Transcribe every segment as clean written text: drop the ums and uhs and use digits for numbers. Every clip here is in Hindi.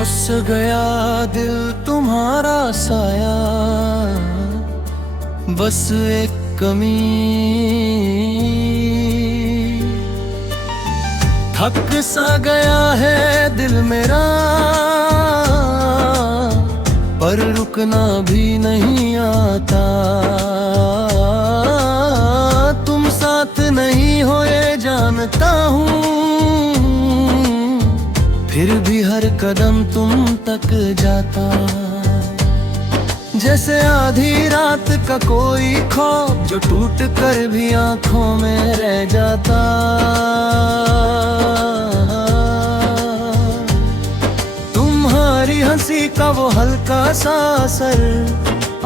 बस गया दिल तुम्हारा साया, बस एक कमी। थक सा गया है दिल मेरा, पर रुकना भी नहीं आता। तुम साथ नहीं हो ये जानता हूँ, फिर भी हर कदम तुम तक जाता। जैसे आधी रात का कोई ख्वाब जो टूट कर भी आंखों में रह जाता। तुम्हारी हंसी का वो हल्का सा असर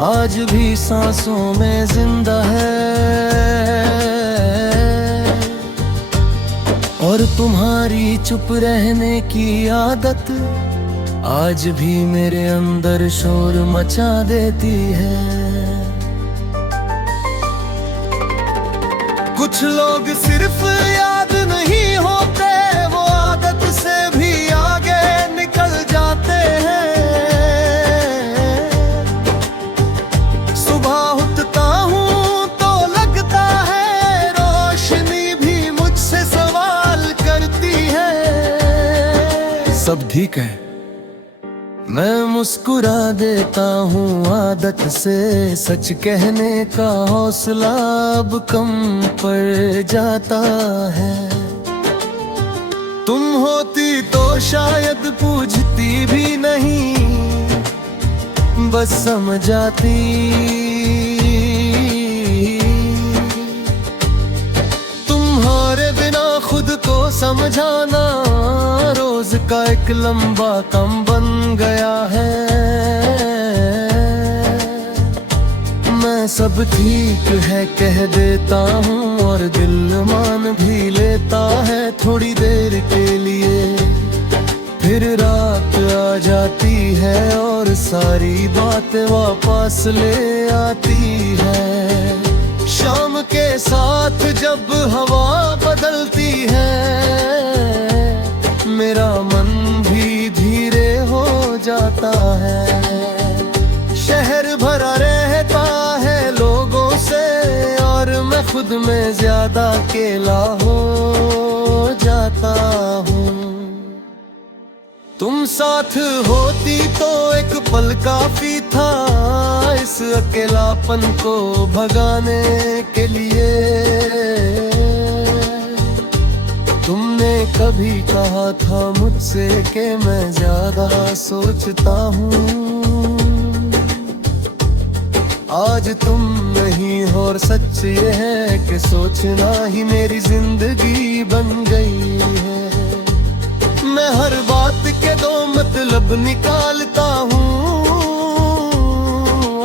आज भी सांसों में जिंदा है, और तुम्हारी चुप रहने की आदत आज भी मेरे अंदर शोर मचा देती है। कुछ लोग सिर्फ याद नहीं होते, वो आदत से भी आगे निकल जाते हैं। सुबह उठता हूँ तो लगता है रोशनी भी मुझसे सवाल करती है। सब ठीक है, मैं मुस्कुरा देता हूँ। आदत से सच कहने का हौसला अब कम पड़ जाता है। तुम होती तो शायद पूछती भी नहीं, बस समझ जाती। तुम्हारे बिना खुद को समझाना रोज का एक लंबा काम बन गया है। मैं सब ठीक है कह देता हूँ, और दिल मान भी लेता है थोड़ी देर के लिए। फिर रात आ जाती है और सारी बातें वापस ले आती है। शाम के साथ जब हवा बदलती है, मेरा मन भी धीरे हो जाता है। शहर भरा रहता है लोगों से, और मैं खुद में ज्यादा अकेला हो जाता हूँ। तुम साथ होती तो एक पल काफी था इस अकेलापन को भगाने के लिए। तुमने कभी कहा था मुझसे कि मैं ज्यादा सोचता हूँ। आज तुम नहीं हो और सच ये है कि सोचना ही मेरी जिंदगी बन गई है। मैं हर बात के दो मतलब निकालता हूँ,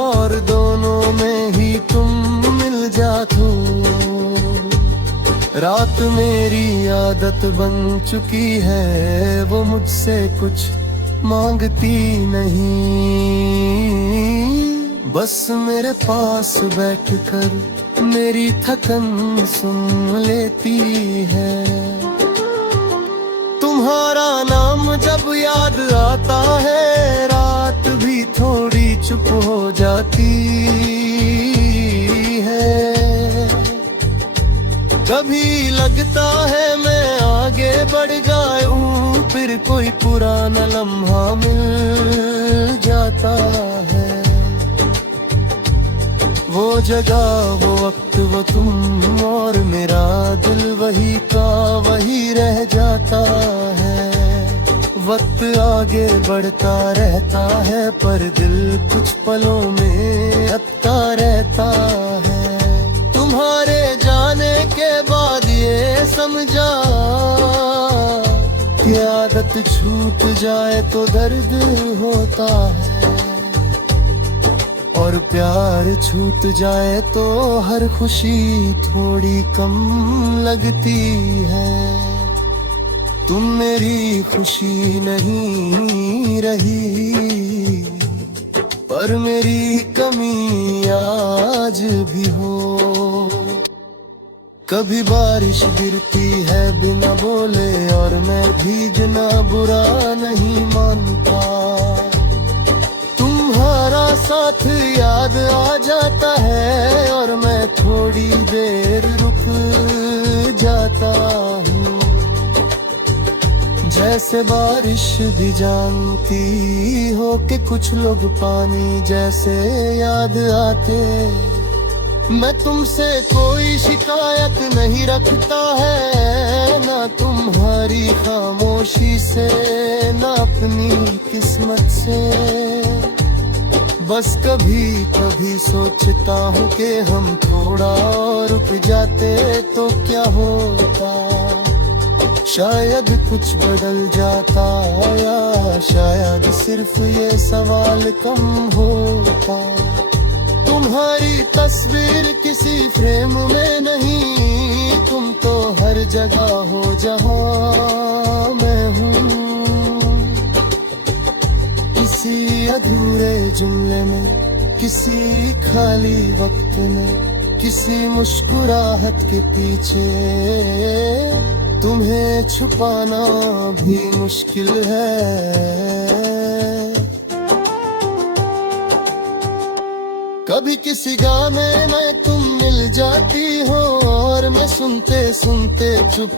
और दोनों में ही तुम मिल जाते हो। रात मेरी आदत बन चुकी है, वो मुझसे कुछ मांगती नहीं, बस मेरे पास बैठकर मेरी थकन सुन लेती है। तुम्हारा नाम जब याद आता है, रात भी थोड़ी चुप हो जाती है। कभी लगता है मैं आगे बढ़ जाऊं, फिर कोई पुराना लम्हा मिल जाता है। वो जगह, वो वक्त, वो तुम और मेरा दिल वही का वही रह जाता है। वक्त आगे बढ़ता रहता है, पर दिल कुछ पलों में अटका रहता है। तुम्हारे जाने के बाद ये समझा कि आदत छूट जाए तो दर्द होता है, और प्यार छूट जाए तो हर खुशी थोड़ी कम लगती है। तुम मेरी खुशी नहीं रही, पर मेरी कमी आज भी हो। कभी बारिश गिरती है बिना बोले और मैं भीगना बुरा नहीं मानता। तुम्हारा साथ याद आ जाता है और मैं थोड़ी देर रुक जाता हूँ। जैसे बारिश भी जानती हो कि कुछ लोग पानी जैसे याद आते। मैं तुमसे कोई शिकायत नहीं रखता है, ना तुम्हारी खामोशी से ना अपनी किस्मत से। बस कभी कभी सोचता हूँ कि हम थोड़ा और रुक जाते तो क्या होता। शायद कुछ बदल जाता या शायद सिर्फ ये सवाल कम होता। तुम्हारी तस्वीर किसी फ्रेम में नहीं, तुम तो हर जगह हो जहां मैं हूँ। किसी अधूरे जुमले में, किसी खाली वक्त में, किसी मुस्कुराहट के पीछे तुम्हें छुपाना भी मुश्किल है। कभी किसी गाने में तुम मिल जाती हो और मैं सुनते सुनते चुप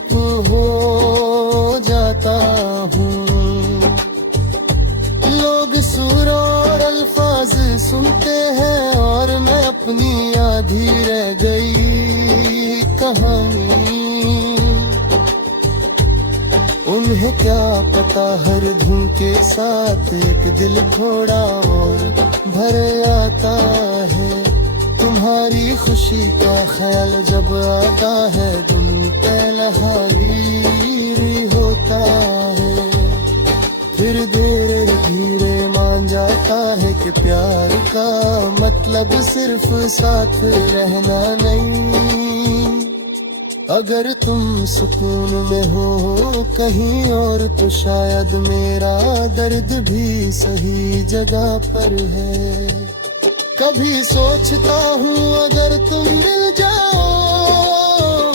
हो जाता हूँ। लोग सुर और अल्फाज सुनते हैं और मैं अपनी आधी रह गई कहानी। उन्हें क्या पता हर धुन के साथ एक दिल थोड़ा और भर आता है। तुम्हारी खुशी का ख्याल जब आता है दिल तलहारी होता है। फिर धीरे धीरे मान जाता है कि प्यार का मतलब सिर्फ साथ रहना नहीं। अगर तुम सुकून में हो कहीं और तो शायद मेरा दर्द भी सही जगह पर है। कभी सोचता हूँ अगर तुम मिल जाओ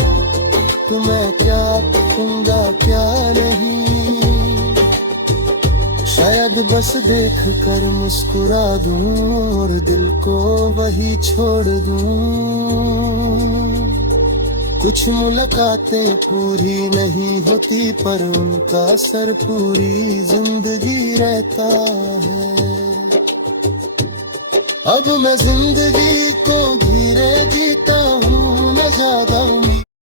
तो मैं क्या कहूँगा क्या नहीं। शायद बस देख कर मुस्कुरा दूँ और दिल को वही छोड़ दूँ। कुछ मुलाकातें पूरी नहीं होती पर उनका असर पूरी जिंदगी रहता है। अब मैं जिंदगी को धीरे जीता हूँ, न ज्यादा